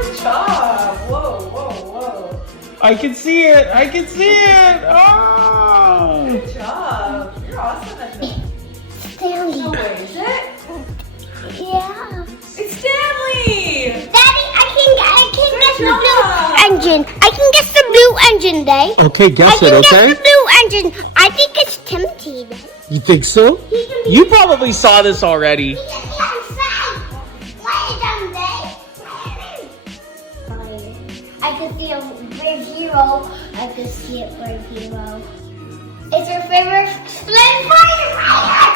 Good job. Whoa. I can see it. I can see it. Oh. Good job. You're awesome at this. Stanley. No way, is it? Yeah. It's Stanley. Daddy, I can guess the job. blue engine. I can guess the blue engine, Day. Okay, guess I it, can okay? guess the blue engine. I think it's Timothy. Day. You think so? He can be You probably saw this already. He can be outside. Play them, Day. I can see a brave hero. I can see it, brave hero. It's your favorite split fighter.